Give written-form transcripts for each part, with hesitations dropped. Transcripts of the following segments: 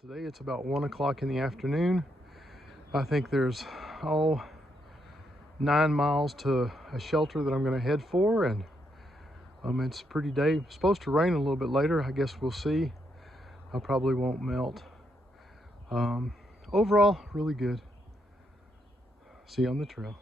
Today it's about 1 o'clock in the afternoon. I think there's 9 miles to a shelter that I'm going to head for, and it's a pretty day. It's supposed to rain a little bit later. I guess we'll see. I probably won't melt. Overall, really good. See you on the trail.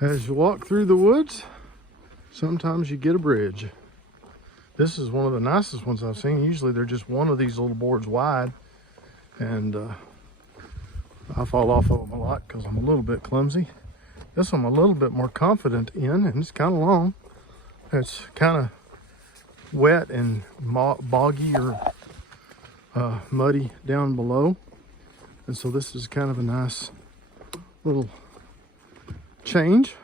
As you walk through the woods, sometimes you get a bridge. This is one of the nicest ones I've seen. Usually they're just one of these little boards wide, and I fall off of them a lot because I'm a little bit clumsy. This one I'm a little bit more confident in, and it's kind of long. It's kind of wet and boggy or muddy down below, and so this is kind of a nice little change.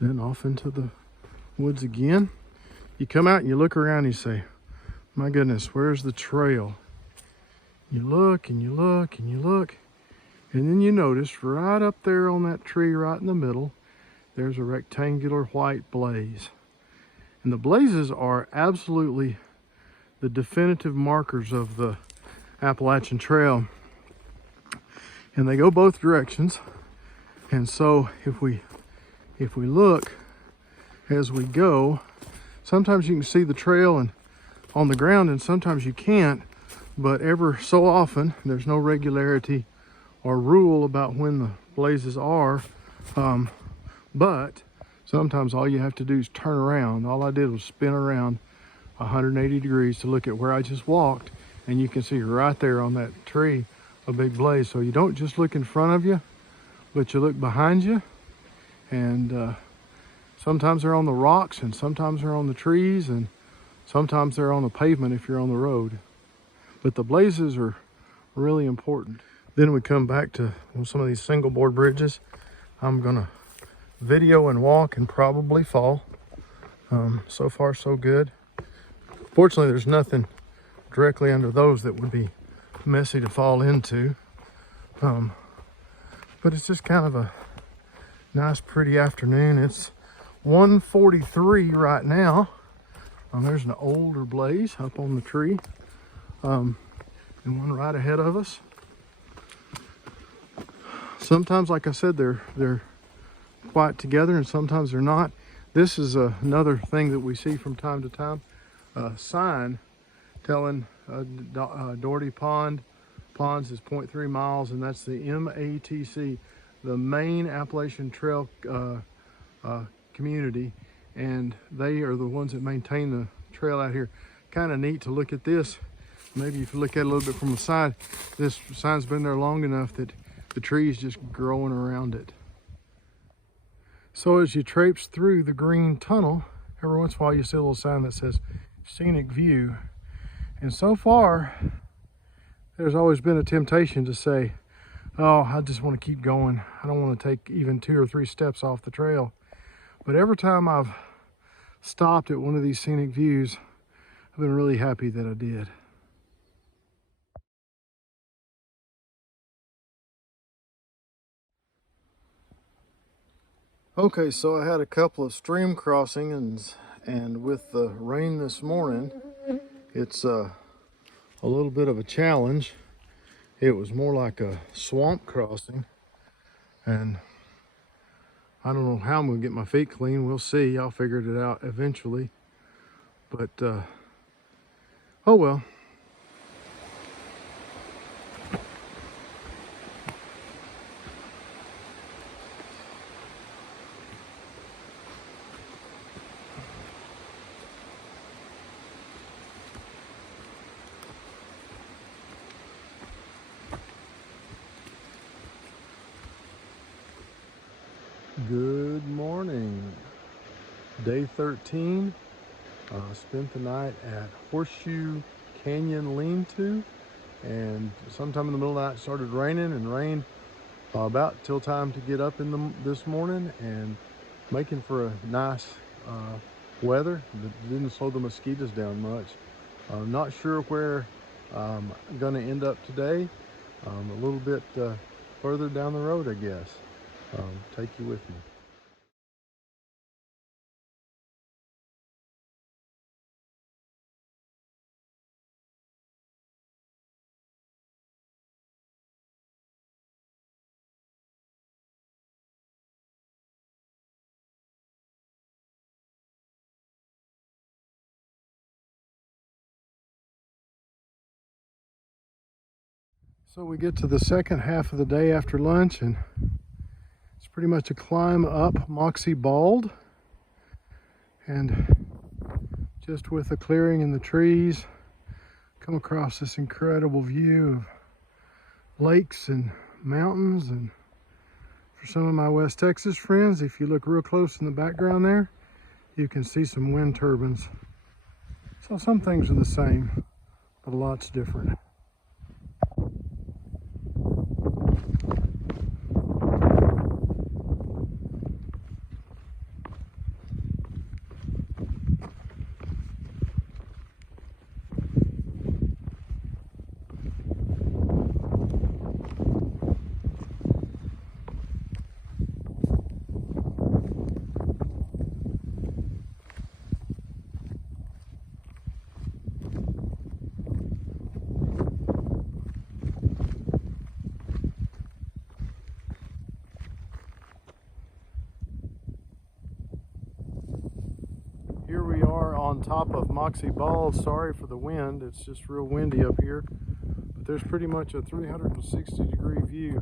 Then off into the woods again. You come out and you look around and you say, my goodness, where's the trail? You look and you look and you look, and then you notice right up there on that tree right in the middle, there's a rectangular white blaze. And the blazes are absolutely the definitive markers of the Appalachian Trail. And they go both directions. And so if we look as we go, sometimes you can see the trail and on the ground, and sometimes you can't. But ever so often, there's no regularity or rule about when the blazes are. But sometimes all you have to do is turn around. All I did was spin around 180 degrees to look at where I just walked, and you can see right there on that tree a big blaze. So you don't just look in front of you, but you look behind you. And sometimes they're on the rocks, and sometimes they're on the trees, and sometimes they're on the pavement if you're on the road. But the blazes are really important. Then we come back to some of these single board bridges. I'm gonna video and walk and probably fall. So far so good. Fortunately, there's nothing directly under those that would be messy to fall into. But it's just kind of a nice pretty afternoon. It's 1:43 right now. There's an older blaze up on the tree, and one right ahead of us. Sometimes, like I said, they're quite together, and sometimes they're not. This is another thing that we see from time to time, a sign telling Doherty Ponds is 0.3 miles, and that's the MATC, the main Appalachian Trail community, and they are the ones that maintain the trail out here. Kind of neat to look at this. Maybe if you look at it a little bit from the side, this sign's been there long enough that the tree's just growing around it. So as you traipse through the green tunnel, every once in a while you see a little sign that says scenic view. And so far, there's always been a temptation to say, oh, I just want to keep going. I don't want to take even 2 or 3 steps off the trail. But every time I've stopped at one of these scenic views, I've been really happy that I did. Okay, so I had a couple of stream crossings, and with the rain this morning, it's a little bit of a challenge. It was more like a swamp crossing, and I don't know how I'm gonna get my feet clean. We'll see. I'll figure it out eventually. But oh well. Good morning. Day 13. Spent the night at Horseshoe Canyon Lean-To, and sometime in the middle of the night it started raining and rained about till time to get up this morning, and making for a nice weather. It didn't slow the mosquitoes down much. I'm not sure where I'm going to end up today. A little bit further down the road, I guess. Take you with me. So we get to the second half of the day after lunch, and it's pretty much a climb up Moxie Bald. And just with the clearing and the trees, come across this incredible view of lakes and mountains. And for some of my West Texas friends, if you look real close in the background there, you can see some wind turbines. So some things are the same, but a lot's different. Here we are on top of Moxie Bald. Sorry for the wind, it's just real windy up here. But there's pretty much a 360-degree view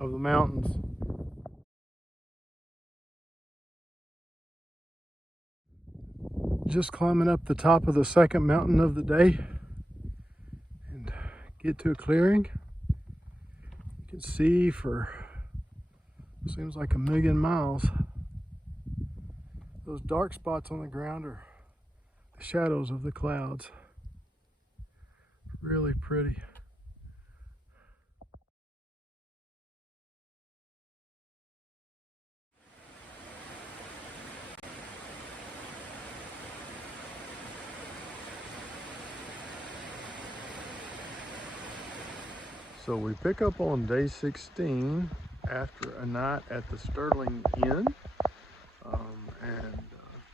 of the mountains. Just climbing up the top of the second mountain of the day and get to a clearing. You can see for, seems like 1,000,000 miles. Those dark spots on the ground are the shadows of the clouds. Really pretty. So we pick up on day 16 after a night at the Sterling Inn, and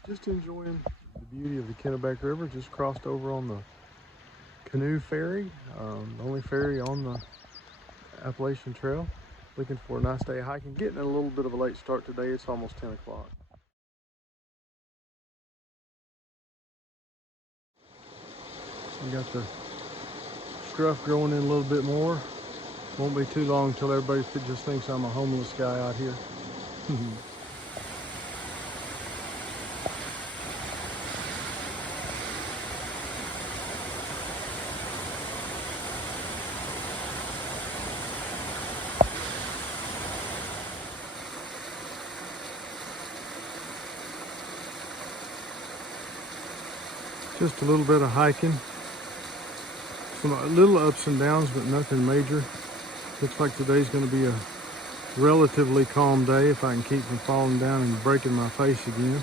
just enjoying the beauty of the Kennebec River. Just crossed over on the canoe ferry, the only ferry on the Appalachian Trail. Looking for a nice day of hiking. Getting a little bit of a late start today. It's almost 10 o'clock. We got the scruff growing in a little bit more. Won't be too long until everybody just thinks I'm a homeless guy out here. Just a little bit of hiking. Some little ups and downs, but nothing major. Looks like today's going to be a relatively calm day if I can keep from falling down and breaking my face again.